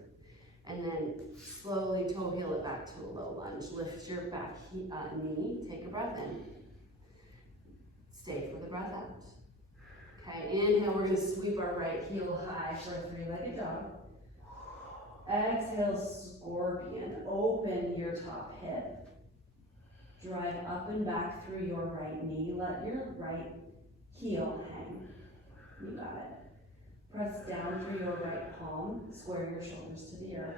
And then slowly toe heel it back to a low lunge. Lift your back knee, take a breath in. Stay for the breath out. Okay, inhale, we're gonna sweep our right heel high for a three-legged dog. Exhale, scorpion. Open your top hip. Drive up and back through your right knee. Let your right heel hang. You got it. Press down through your right palm. Square your shoulders to the earth.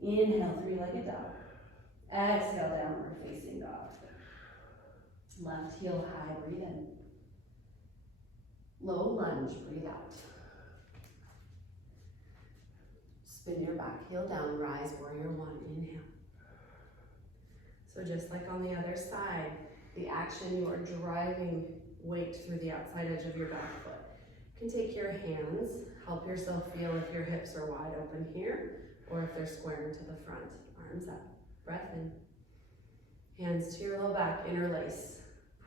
Inhale, three-legged dog. Exhale, downward facing dog. Left heel high, breathe in. Low lunge, breathe out. Spin your back heel down, rise, warrior one, inhale. So just like on the other side, the action, you are driving weight through the outside edge of your back foot. You can take your hands, help yourself feel if your hips are wide open here, or if they're squaring to the front. Arms up, breath in. Hands to your low back, interlace.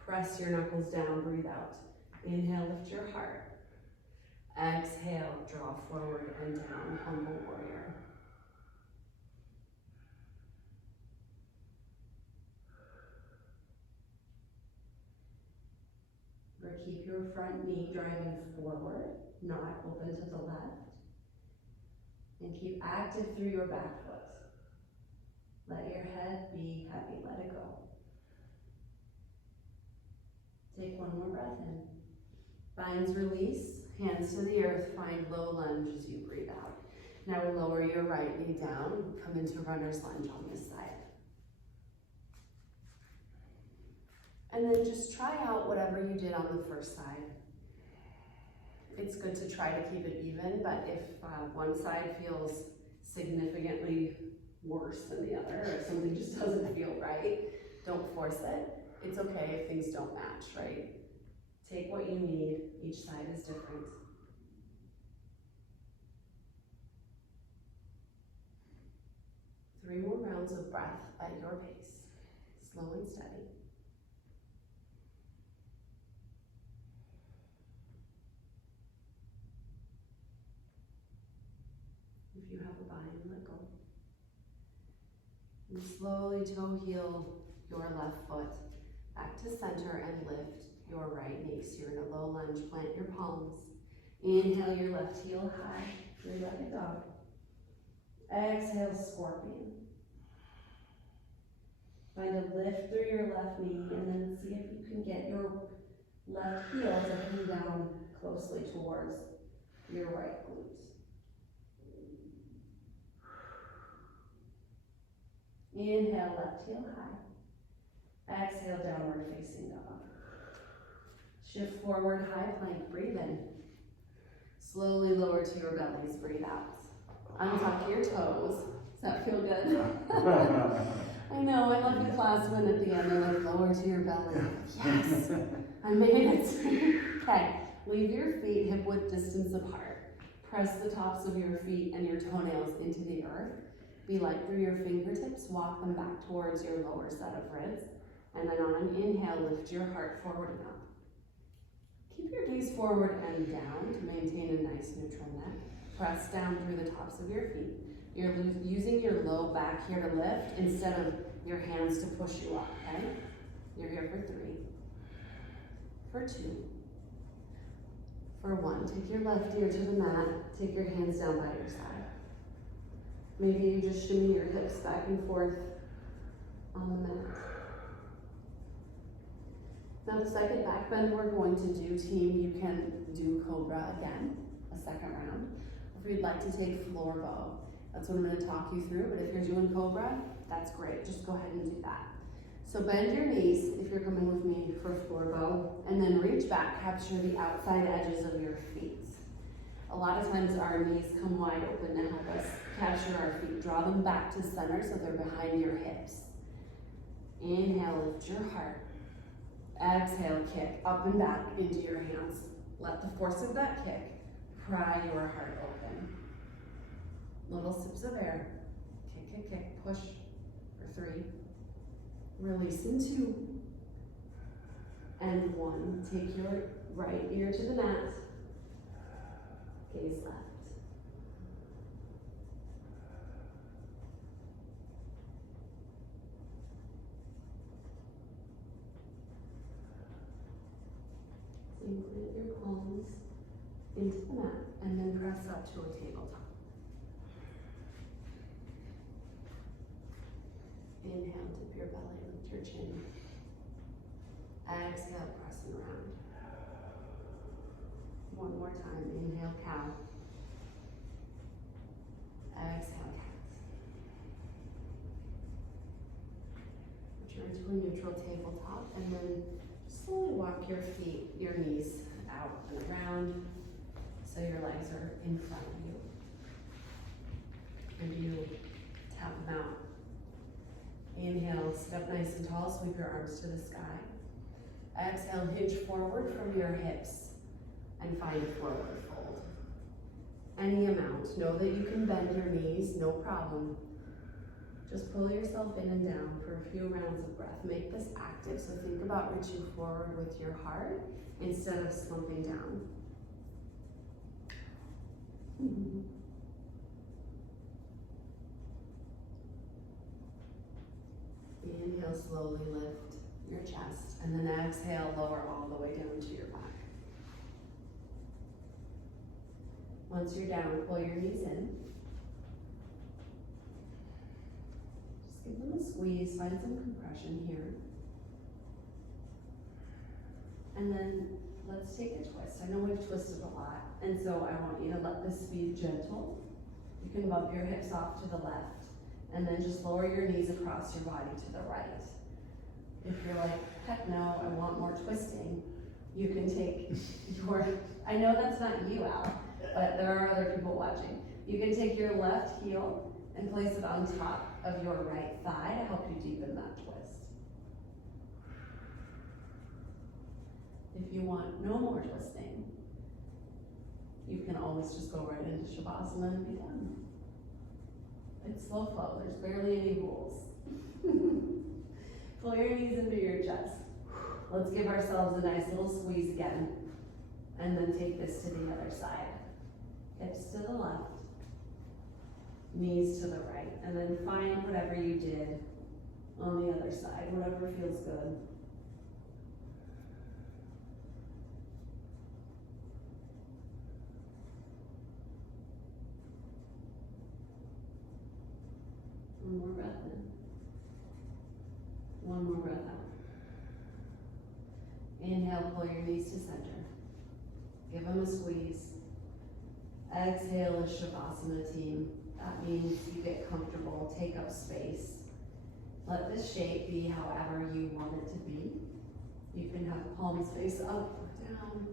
Press your knuckles down, breathe out. Inhale, lift your heart. Exhale, draw forward and down, humble warrior. Keep your front knee driving forward, not open to the left. And keep active through your back foot. Let your head be heavy, let it go. Take one more breath in. Binds release, hands to the earth, find low lunge as you breathe out. Now lower your right knee down, come into runner's lunge on this side. And then just try out whatever you did on the first side. It's good to try to keep it even, but if one side feels significantly worse than the other, or if something just doesn't feel right, don't force it. It's okay if things don't match, right? Take what you need, each side is different. Three more rounds of breath at your pace, slow and steady. If you have a bind, let go. And slowly toe heel your left foot back to center and lift your right knee. So you're in a low lunge, plant your palms. Inhale your left heel high, three-legged dog. Exhale, scorpion. Find a lift through your left knee and then see if you can get your left heel to come down closely towards your right glute. Inhale, left heel high. Exhale, downward facing dog. Shift forward, high plank, breathe in. Slowly lower to your bellies, breathe out. Untuck your toes. Does that feel good? I know, I love the class when at the end they're like, lower to your belly. Yes, I made it. Okay, leave your feet hip width distance apart. Press the tops of your feet and your toenails into the earth. Be light through your fingertips, walk them back towards your lower set of ribs. And then on an inhale, lift your heart forward and up. Keep your gaze forward and down to maintain a nice neutral neck. Press down through the tops of your feet. You're using your low back here to lift instead of your hands to push you up, okay? You're here for 3, for 2, for 1. Take your left ear to the mat, take your hands down by your side. Maybe you just shimmy your hips back and forth on the mat. Now the second back bend we're going to do, team, you can do Cobra again, a second round. If you'd like to take floor bow, that's what I'm going to talk you through, but if you're doing Cobra, that's great, just go ahead and do that. So bend your knees if you're coming with me for floor bow, and then reach back, capture the outside edges of your feet. A lot of times our knees come wide open to help us capture our feet. Draw them back to center so they're behind your hips. Inhale, lift your heart. Exhale, kick up and back into your hands. Let the force of that kick pry your heart open. Little sips of air. Kick, kick, kick. Push for 3. Release in 2. And 1. Take your right ear to the mat. Gaze left. Plant your palms into the mat and then press up to a tabletop. Inhale, dip your belly, lift your chin. Exhale, pressing around. One more time. Inhale, cow. Exhale, cat. Return to a neutral tabletop and then slowly walk your feet, your knees out and around so your legs are in front of you. And you tap them out. Inhale, sit up nice and tall, sweep your arms to the sky. Exhale, hinge forward from your hips and find a forward fold. Any amount. Know that you can bend your knees, no problem. Just pull yourself in and down for a few rounds of breath. Make this active, so think about reaching forward with your heart instead of slumping down. Inhale, slowly lift your chest, and then exhale, lower all the way down to your back. Once you're down, pull your knees in. Give them a squeeze, find some compression here. And then let's take a twist. I know we've twisted a lot, and so I want you to let this be gentle. You can bump your hips off to the left, and then just lower your knees across your body to the right. If you're like, heck no, I want more twisting, you can take your, I know that's not you, Al, but there are other people watching. You can take your left heel and place it on top of your right thigh to help you deepen that twist. If you want no more twisting, you can always just go right into Shavasana and be done. It's slow flow, there's barely any rules. Pull your knees into your chest. Let's give ourselves a nice little squeeze again, and then take this to the other side. Hips to the left, knees to the right, and then find whatever you did on the other side, whatever feels good. One more breath in. One more breath out. Inhale, pull your knees to center. Give them a squeeze. Exhale is Shavasana, team. That means you get comfortable, take up space. Let this shape be however you want it to be. You can have palms face up or down.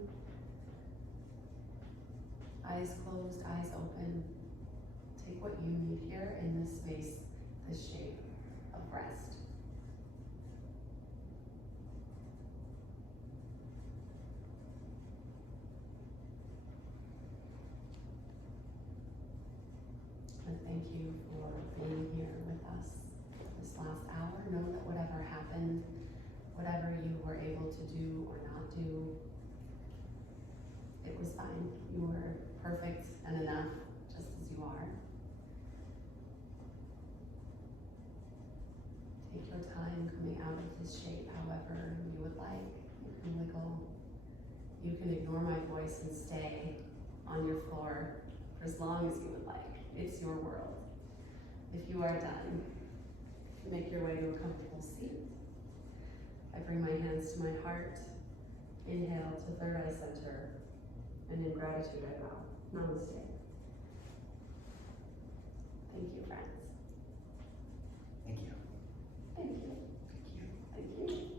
Eyes closed, eyes open. Take what you need here in this space, this shape of rest. And thank you for being here with us this last hour. Know that whatever happened, whatever you were able to do or not do, it was fine. You were perfect and enough just as you are. Take coming out of this shape however you would like. You can wiggle. You can ignore my voice and stay on your floor for as long as you would like. It's your world. If you are done, make your way to a comfortable seat. I bring my hands to my heart. Inhale to third eye center. And in gratitude, I bow. Namaste. Thank you, friends. Thank you. Thank you. Thank you. Thank you.